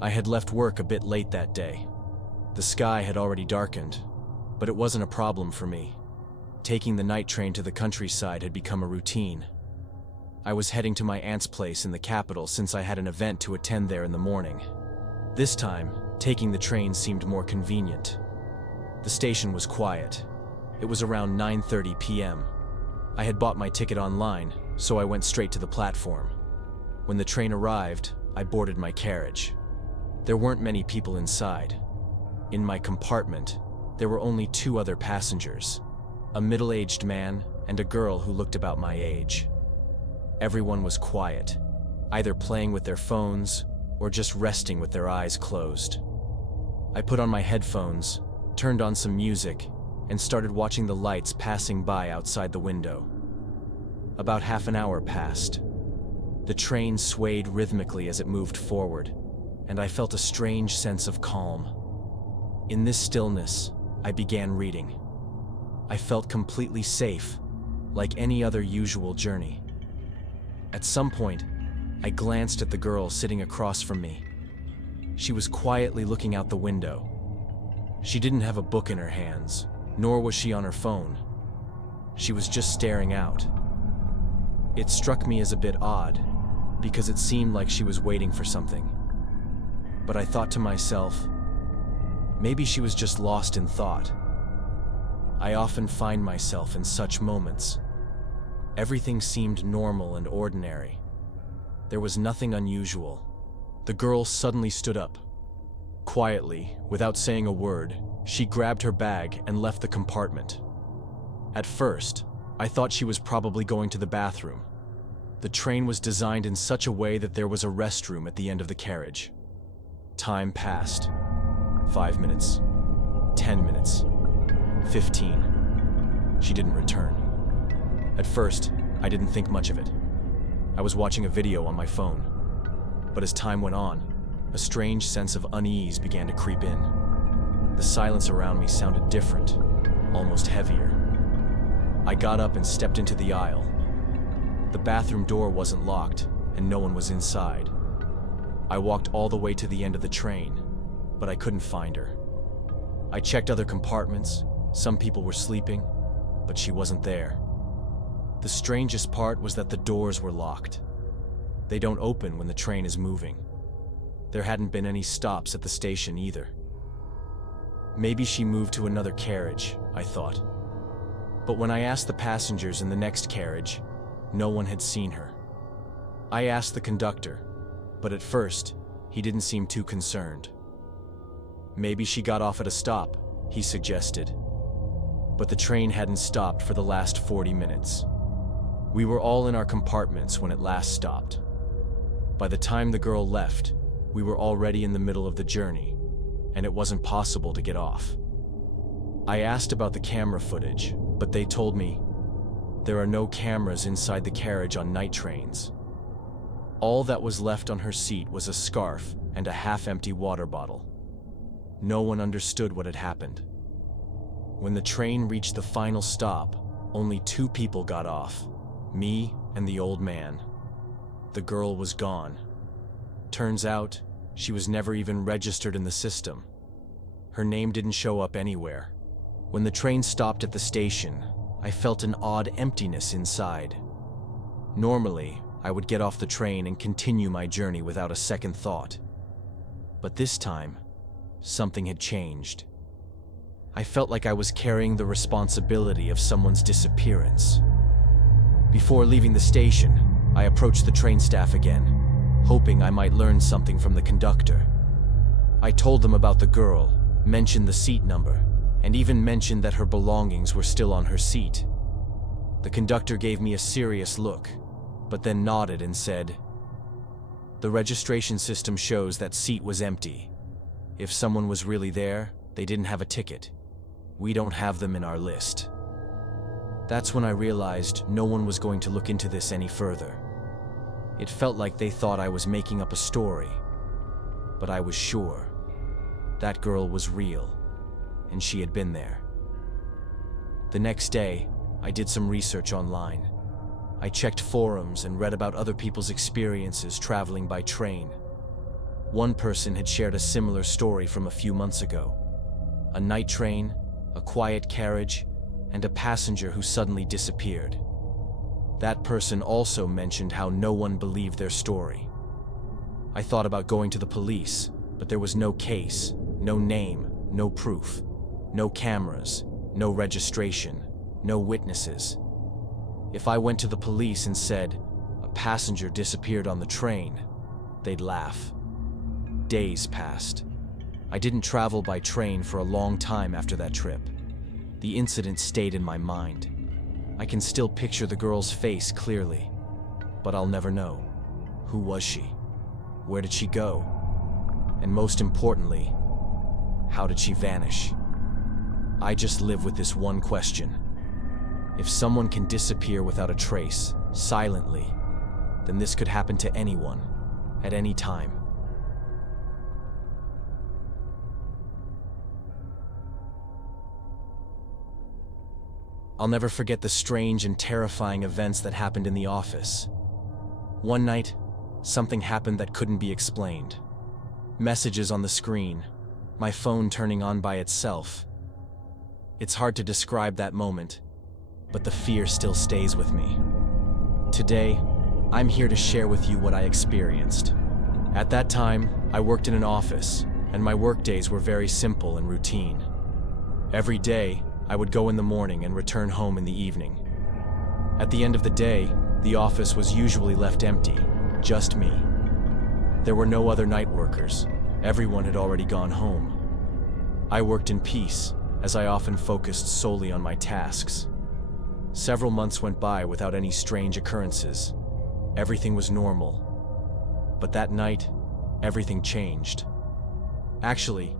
I had left work a bit late that day. The sky had already darkened, but it wasn't a problem for me. Taking the night train to the countryside had become a routine. I was heading to my aunt's place in the capital since I had an event to attend there in the morning. This time, taking the train seemed more convenient. The station was quiet. It was around 9:30 p.m. I had bought my ticket online, so I went straight to the platform. When the train arrived, I boarded my carriage. There weren't many people inside. In my compartment, there were only 2 other passengers, a middle-aged man and a girl who looked about my age. Everyone was quiet, either playing with their phones or just resting with their eyes closed. I put on my headphones, turned on some music, and started watching the lights passing by outside the window. About half an hour passed. The train swayed rhythmically as it moved forward, and I felt a strange sense of calm. In this stillness, I began reading. I felt completely safe, like any other usual journey. At some point, I glanced at the girl sitting across from me. She was quietly looking out the window. She didn't have a book in her hands, nor was she on her phone. She was just staring out. It struck me as a bit odd, because it seemed like she was waiting for something. But I thought to myself, maybe she was just lost in thought. I often find myself in such moments. Everything seemed normal and ordinary. There was nothing unusual. The girl suddenly stood up. Quietly, without saying a word, she grabbed her bag and left the compartment. At first, I thought she was probably going to the bathroom. The train was designed in such a way that there was a restroom at the end of the carriage. Time passed. 5 minutes. 10 minutes. 15. She didn't return. At first, I didn't think much of it. I was watching a video on my phone. But as time went on, a strange sense of unease began to creep in. The silence around me sounded different, almost heavier. I got up and stepped into the aisle. The bathroom door wasn't locked, and no one was inside. I walked all the way to the end of the train, but I couldn't find her. I checked other compartments. Some people were sleeping, but she wasn't there. The strangest part was that the doors were locked. They don't open when the train is moving. There hadn't been any stops at the station either. Maybe she moved to another carriage, I thought. But when I asked the passengers in the next carriage, no one had seen her. I asked the conductor, but at first, he didn't seem too concerned. Maybe she got off at a stop, he suggested. But the train hadn't stopped for the last 40 minutes. We were all in our compartments when it last stopped. By the time the girl left, we were already in the middle of the journey, and it wasn't possible to get off. I asked about the camera footage, but they told me there are no cameras inside the carriage on night trains. All that was left on her seat was a scarf and a half-empty water bottle. No one understood what had happened. When the train reached the final stop, only 2 people got off, me and the old man. The girl was gone. Turns out, she was never even registered in the system. Her name didn't show up anywhere. When the train stopped at the station, I felt an odd emptiness inside. Normally, I would get off the train and continue my journey without a second thought. But this time, something had changed. I felt like I was carrying the responsibility of someone's disappearance. Before leaving the station, I approached the train staff again, hoping I might learn something from the conductor. I told them about the girl, mentioned the seat number, and even mentioned that her belongings were still on her seat. The conductor gave me a serious look, but then nodded and said, "The registration system shows that seat was empty. If someone was really there, they didn't have a ticket. We don't have them in our list." That's when I realized no one was going to look into this any further. It felt like they thought I was making up a story. But I was sure. That girl was real, and she had been there. The next day, I did some research online. I checked forums and read about other people's experiences traveling by train. One person had shared a similar story from a few months ago. A night train, a quiet carriage, and a passenger who suddenly disappeared. That person also mentioned how no one believed their story. I thought about going to the police, but there was no case, no name, no proof, no cameras, no registration, no witnesses. If I went to the police and said, "A passenger disappeared on the train," they'd laugh. Days passed. I didn't travel by train for a long time after that trip. The incident stayed in my mind. I can still picture the girl's face clearly, but I'll never know. Who was she? Where did she go? And most importantly, how did she vanish? I just live with this one question. If someone can disappear without a trace, silently, then this could happen to anyone, at any time. I'll never forget the strange and terrifying events that happened in the office. One night, something happened that couldn't be explained. Messages on the screen, my phone turning on by itself. It's hard to describe that moment, but the fear still stays with me. Today, I'm here to share with you what I experienced. At that time, I worked in an office, and my workdays were very simple and routine. Every day, I would go in the morning and return home in the evening. At the end of the day, the office was usually left empty, just me. There were no other night workers. Everyone had already gone home. I worked in peace, as I often focused solely on my tasks. Several months went by without any strange occurrences. Everything was normal. But that night, everything changed. Actually,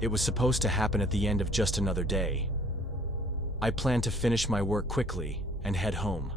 it was supposed to happen at the end of just another day. I planned to finish my work quickly and head home.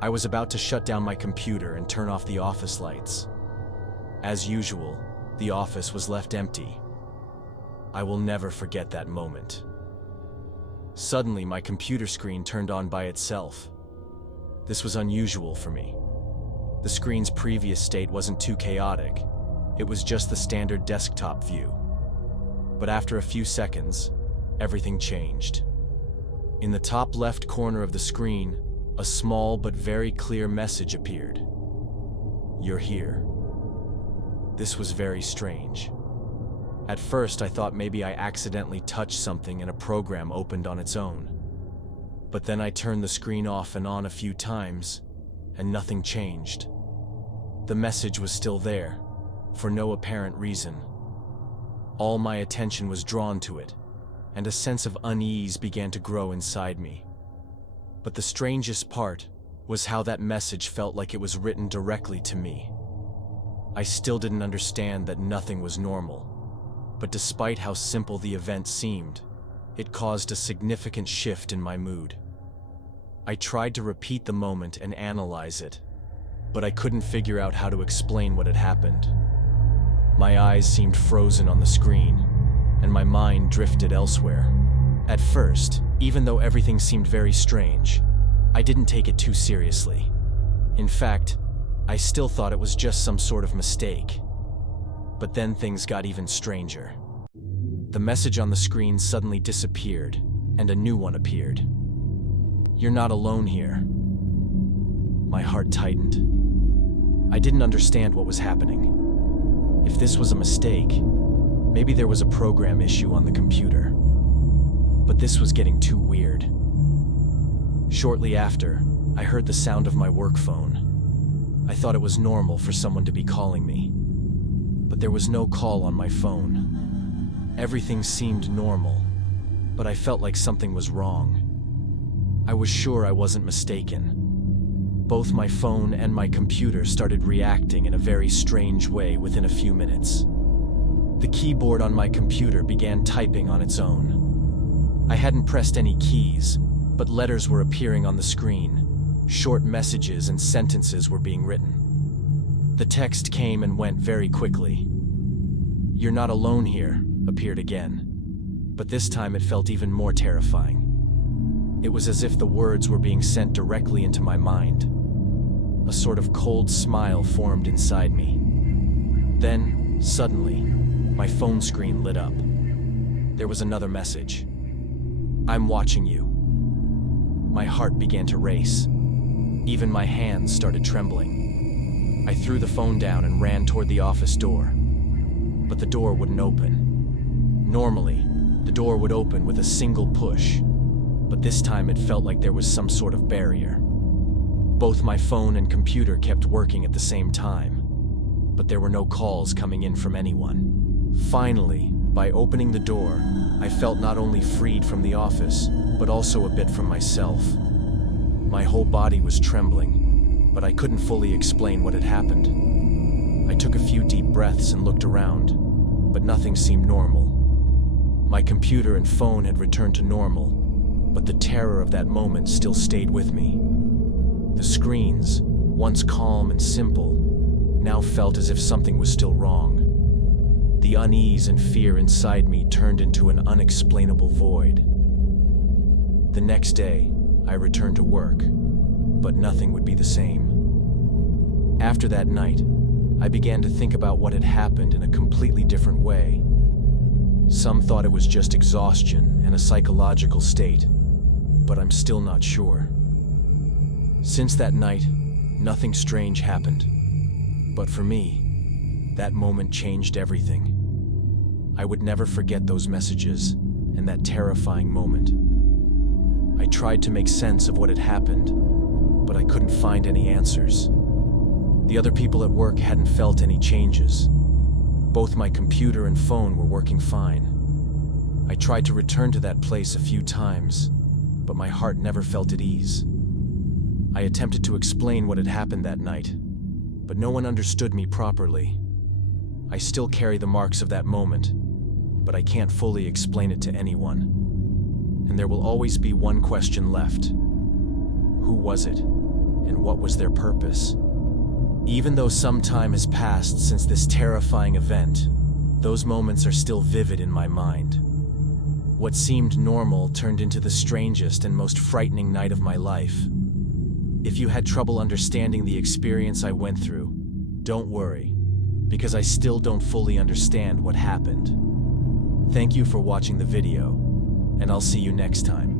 I was about to shut down my computer and turn off the office lights. As usual, the office was left empty. I will never forget that moment. Suddenly, my computer screen turned on by itself. This was unusual for me. The screen's previous state wasn't too chaotic. It was just the standard desktop view. But after a few seconds, everything changed. In the top left corner of the screen, a small but very clear message appeared. "You're here." This was very strange. At first, I thought maybe I accidentally touched something and a program opened on its own. But then I turned the screen off and on a few times, and nothing changed. The message was still there, for no apparent reason. All my attention was drawn to it, and a sense of unease began to grow inside me. But the strangest part was how that message felt like it was written directly to me. I still didn't understand that nothing was normal, but despite how simple the event seemed, it caused a significant shift in my mood. I tried to repeat the moment and analyze it, but I couldn't figure out how to explain what had happened. My eyes seemed frozen on the screen, and my mind drifted elsewhere. At first, even though everything seemed very strange, I didn't take it too seriously. In fact, I still thought it was just some sort of mistake. But then things got even stranger. The message on the screen suddenly disappeared, and a new one appeared. "You're not alone here." My heart tightened. I didn't understand what was happening. If this was a mistake, maybe there was a program issue on the computer. But this was getting too weird. Shortly after, I heard the sound of my work phone. I thought it was normal for someone to be calling me. But there was no call on my phone. Everything seemed normal, but I felt like something was wrong. I was sure I wasn't mistaken. Both my phone and my computer started reacting in a very strange way within a few minutes. The keyboard on my computer began typing on its own. I hadn't pressed any keys, but letters were appearing on the screen. Short messages and sentences were being written. The text came and went very quickly. "You're not alone here," appeared again, but this time it felt even more terrifying. It was as if the words were being sent directly into my mind. A sort of cold smile formed inside me. Then, Suddenly, my phone screen lit up. There was another message. "I'm watching you." My heart began to race. Even my hands started trembling. I threw the phone down and ran toward the office door. But the door wouldn't open. Normally, the door would open with a single push, but this time it felt like there was some sort of barrier. Both my phone and computer kept working at the same time, but there were no calls coming in from anyone. Finally, by opening the door, I felt not only freed from the office, but also a bit from myself. My whole body was trembling, but I couldn't fully explain what had happened. I took a few deep breaths and looked around, but nothing seemed normal. My computer and phone had returned to normal, but the terror of that moment still stayed with me. The screens, once calm and simple, now felt as if something was still wrong. The unease and fear inside me turned into an unexplainable void. The next day, I returned to work, but nothing would be the same. After that night, I began to think about what had happened in a completely different way. Some thought it was just exhaustion and a psychological state, but I'm still not sure. Since that night, nothing strange happened. But for me, that moment changed everything. I would never forget those messages and that terrifying moment. I tried to make sense of what had happened, but I couldn't find any answers. The other people at work hadn't felt any changes. Both my computer and phone were working fine. I tried to return to that place a few times, but my heart never felt at ease. I attempted to explain what had happened that night, but no one understood me properly. I still carry the marks of that moment, but I can't fully explain it to anyone. And there will always be one question left. Who was it, and what was their purpose? Even though some time has passed since this terrifying event, those moments are still vivid in my mind. What seemed normal turned into the strangest and most frightening night of my life. If you had trouble understanding the experience I went through, don't worry, because I still don't fully understand what happened. Thank you for watching the video, and I'll see you next time.